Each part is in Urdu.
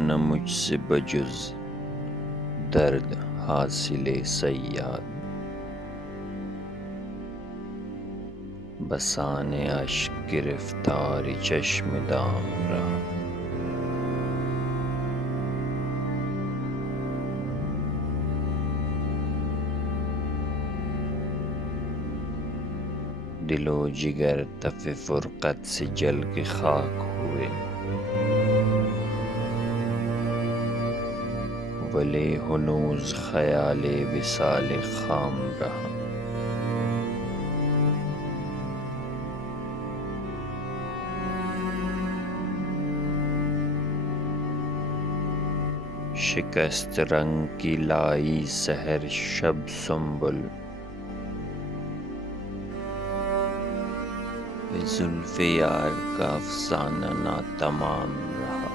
نہ مجھ سے بجز درد حاصل صیاد، بسان اشک گرفتار چشم دام رہا۔ دل و جگر تف فرقت سے جل کے خاک ہوئے، ولی ہنوز خیال وصال خام رہا۔ شکست رنگ کی لائی سحر شب سنبل، زلف یار کا افسانہ ناتمام رہا۔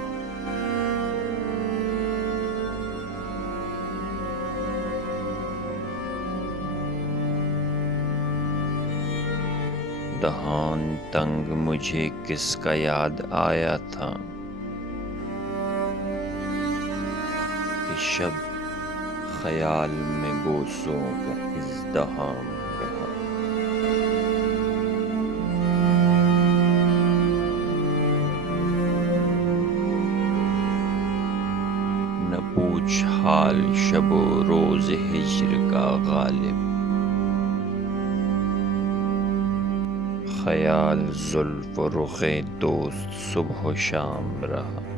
دہان تنگ مجھے کس کا یاد آیا تھا، کہ شب خیال میں بوسوں کا ازدحام رہا۔ نہ پوچھ حال شب و روز ہجر کا غالب، خیال زلف و رخ دوست صبح و شام رہا۔